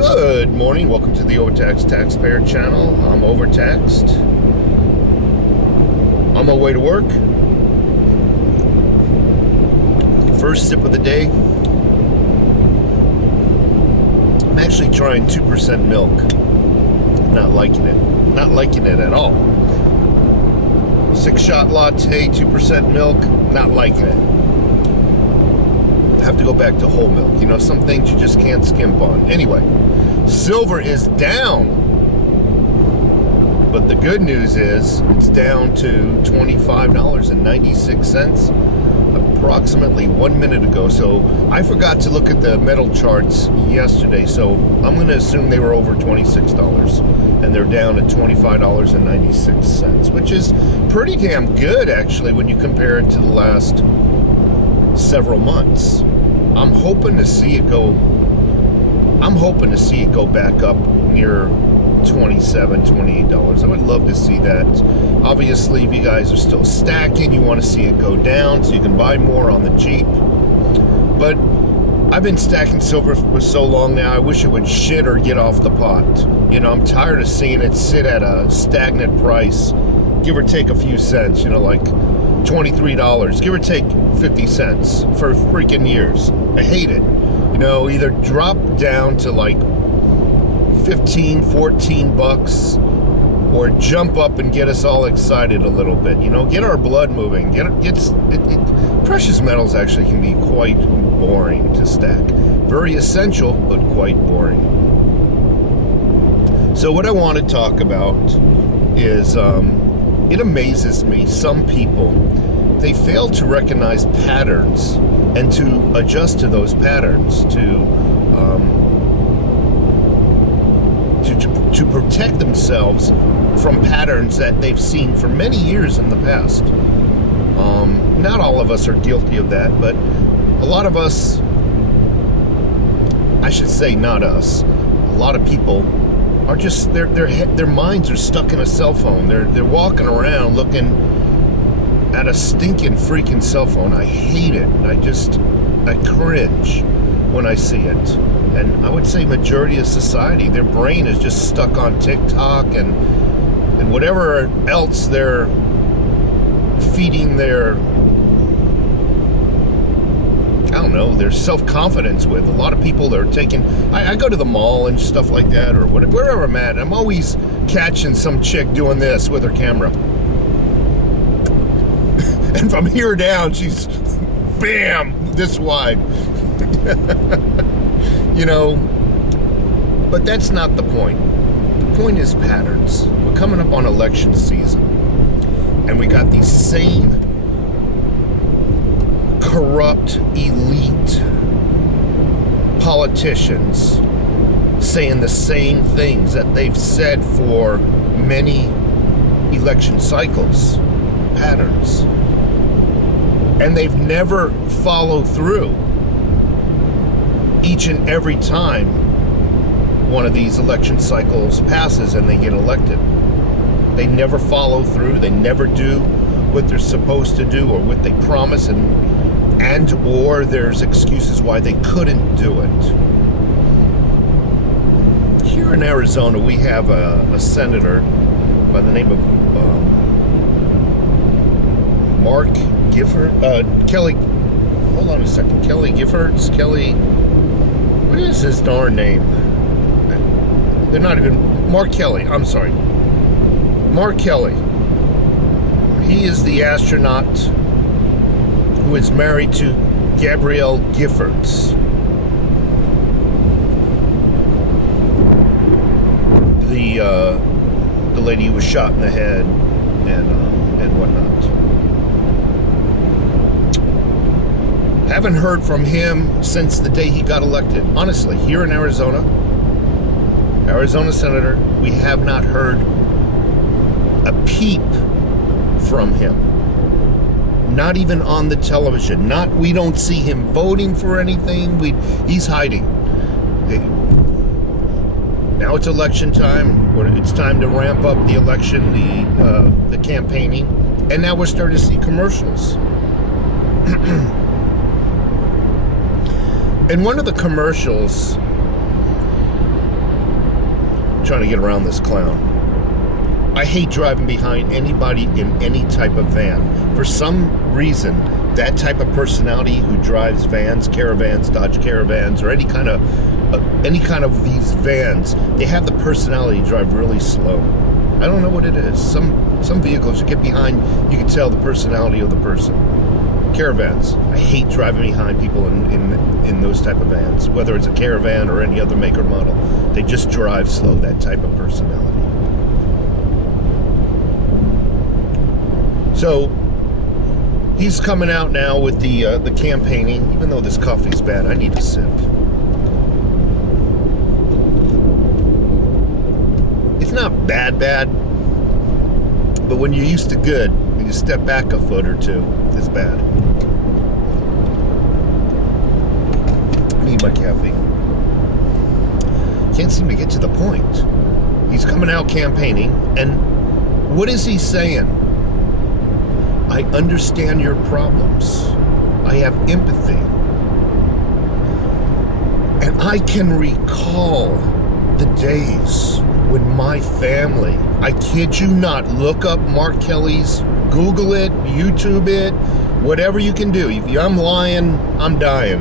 Good morning. Welcome to the Overtaxed Taxpayer channel. I'm overtaxed. On my way to work. First sip of the day. I'm actually trying 2% milk. Not liking it. Not liking it at all. 6-shot latte, 2% milk. Not liking it. Have to go back to whole milk. You know, some things you just can't skimp on. Anyway, silver is down. But the good news is it's down to $25.96 approximately 1 minute ago. So I forgot to look at the metal charts yesterday. So I'm going to assume they were over $26 and they're down at $25.96, which is pretty damn good actually when you compare it to the last several months. I'm hoping to see it go back up near $27, $28. I would love to see that. Obviously, if you guys are still stacking, you want to see it go down so you can buy more on the cheap. But I've been stacking silver for so long now, I wish it would shit or get off the pot. You know, I'm tired of seeing it sit at a stagnant price, give or take a few cents, you know, like $23, give or take 50 cents for freaking years. I hate it. You know, either drop down to like 15, 14 bucks or jump up and get us all excited a little bit. You know, get our blood moving. Precious metals actually can be quite boring to stack. Very essential, but quite boring. So what I want to talk about is it amazes me, some people, they fail to recognize patterns and to adjust to those patterns, to protect themselves from patterns that they've seen for many years in the past. Not all of us are guilty of that, but a lot of us, I should say not us, a lot of people are just, their minds are stuck in a cell phone. They're walking around looking at a stinking freaking cell phone. I hate it. I cringe when I see it. And I would say majority of society, their brain is just stuck on TikTok and whatever else they're feeding their, I don't know, their self-confidence with. A lot of people are taking, I go to the mall and stuff like that, or wherever I'm at, I'm always catching some chick doing this with her camera. And from here down, she's, bam, this wide. You know, but that's not the point. The point is patterns. We're coming up on election season, and we got these same corrupt elite politicians saying the same things that they've said for many election cycles, patterns, and they've never followed through. Each and every time one of these election cycles passes and they get elected, they never follow through. They never do what they're supposed to do or what they promise, and or there's excuses why they couldn't do it. Here in Arizona, we have a senator by the name of Mark Gifford, Kelly. Hold on a second, Kelly Giffords, Kelly. What is his darn name? They're not even, Mark Kelly, I'm sorry. Mark Kelly. He is the astronaut who is married to Gabrielle Giffords. The lady who was shot in the head and whatnot. Haven't heard from him since the day he got elected. Honestly, here in Arizona senator, we have not heard a peep from him. Not even on the television. We don't see him voting for anything. He's hiding. Now it's election time. It's time to ramp up the election, the campaigning, and now we're starting to see commercials. And one of the commercials trying to get around this clown. I hate driving behind anybody in any type of van. For some reason, that type of personality who drives vans, caravans, Dodge Caravans, or any kind of these vans, they have the personality to drive really slow. I don't know what it is. Some vehicles you get behind, you can tell the personality of the person. Caravans, I hate driving behind people in those type of vans, whether it's a caravan or any other make or model. They just drive slow, that type of personality. So he's coming out now with the campaigning. Even though this coffee's bad, I need a sip. It's not bad, but when you're used to good, when you step back a foot or two, it's bad. I need my caffeine. Can't seem to get to the point. He's coming out campaigning, and what is he saying? I understand your problems. I have empathy. And I can recall the days when my family, I kid you not, look up Mark Kelly's, Google it, YouTube it, whatever you can do. If I'm lying, I'm dying.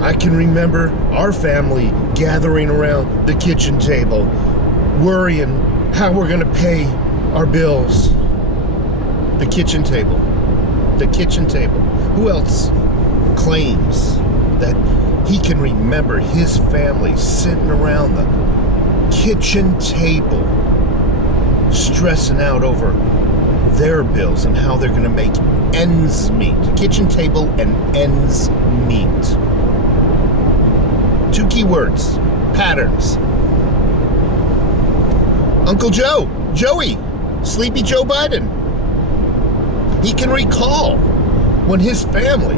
I can remember our family gathering around the kitchen table, worrying how we're going to pay our bills. The kitchen table. The kitchen table. Who else claims that he can remember his family sitting around the kitchen table stressing out over their bills and how they're going to make ends meet? Kitchen table and ends meet. Two key words. Patterns. Uncle Joe. Joey. Sleepy Joe Biden. He can recall when his family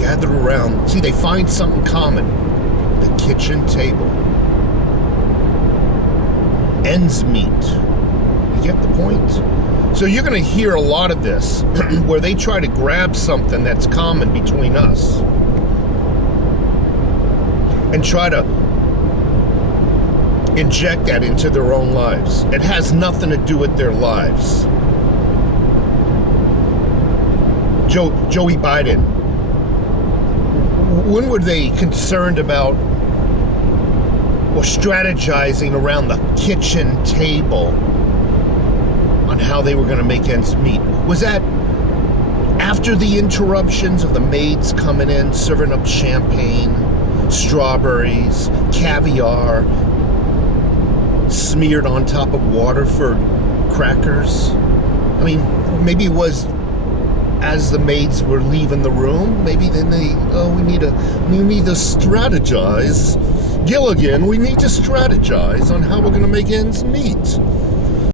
gathered around. See, they find something common. The kitchen table. Ends meet. You get the point? So you're going to hear a lot of this where they try to grab something that's common between us and try to inject that into their own lives. It has nothing to do with their lives. Joey Biden, when were they concerned about or strategizing around the kitchen table on how they were going to make ends meet? Was that after the interruptions of the maids coming in, serving up champagne, strawberries, caviar, smeared on top of Waterford crackers? I mean, maybe it was as the maids were leaving the room. Maybe then we need to strategize. Gilligan, we need to strategize on how we're going to make ends meet.